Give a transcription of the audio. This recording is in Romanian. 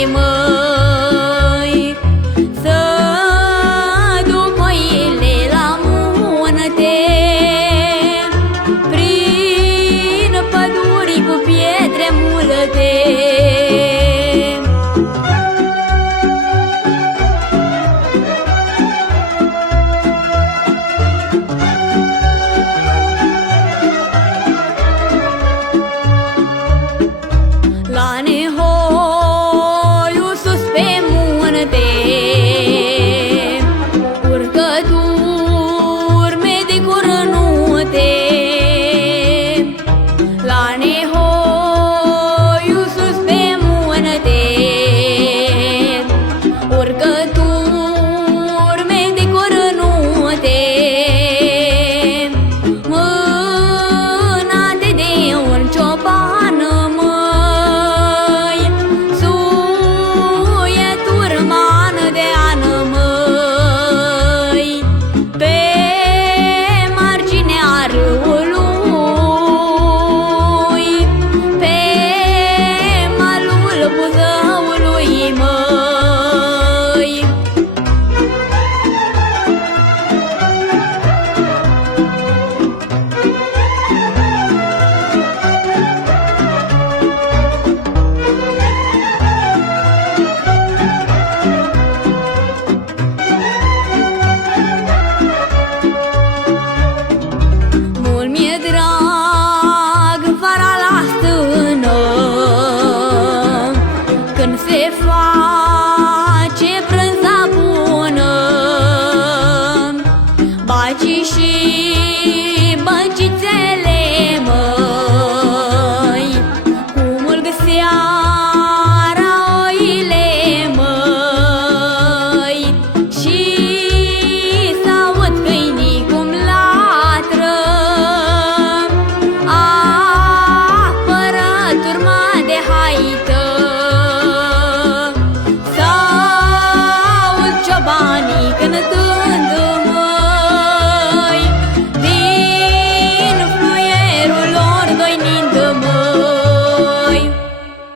lui măi, să duc oile la munte, prin păduri cu pietre multe. La nehoiu sus pe munte, urcături de curănute. La nehoiu sus pe munte, urcături de curănute. Mânate de un cioban, când se face prânza bună, bacii și băncițele, măi, cu mulg seara oile, măi, și s-aud câinii cum latră, apără turma de haită.